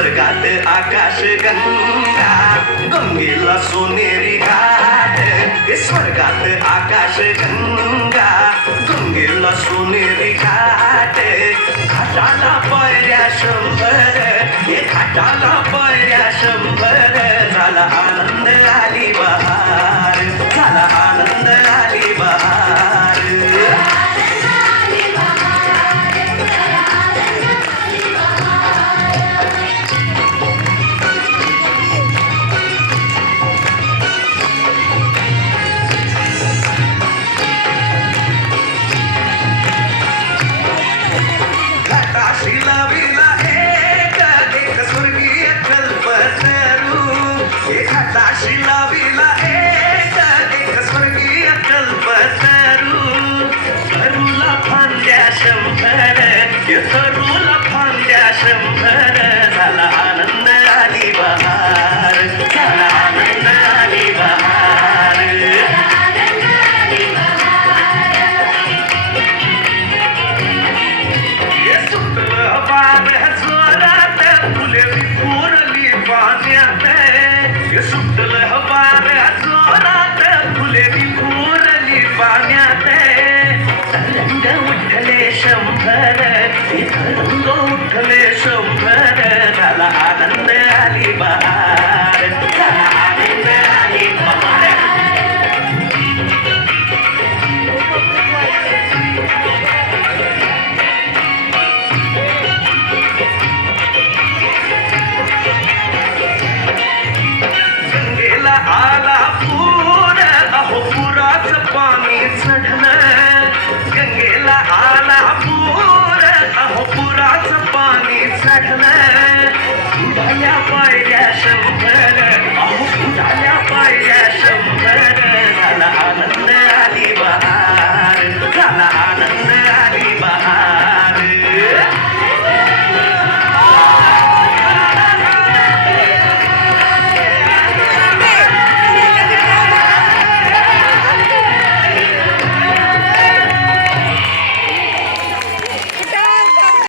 स्वर्गात आकाश गंगा गंगेला सोनेरी घाट हे स्वर्गात आकाश गंगा गंगेला सोनेरी घाट घाटाला पायऱ्या 100 हे घाटाला पायऱ्या 100 झाला आनंद आली बहार झाला आनंद आली बहार तरुला फांद्या 100 झाला आनंद आली बहार झाला आनंद आली बहार हे सुटलं बार जोरात फुले विखुरली पाण्यात हे सुटलं बार जोरात फुले विखुरली पाण्यात तरंग उठले 100 तरंग उठले 100 झाला आनंद आली बहार झाला आनंद आली बहार गंगेला आला पूर अहो पुराचं पाणी चढलं गंगेला आला पूर अहो पुराचं पाणी चढलं उडाल्या पायऱ्या 100 अहो उडाल्या पायऱ्या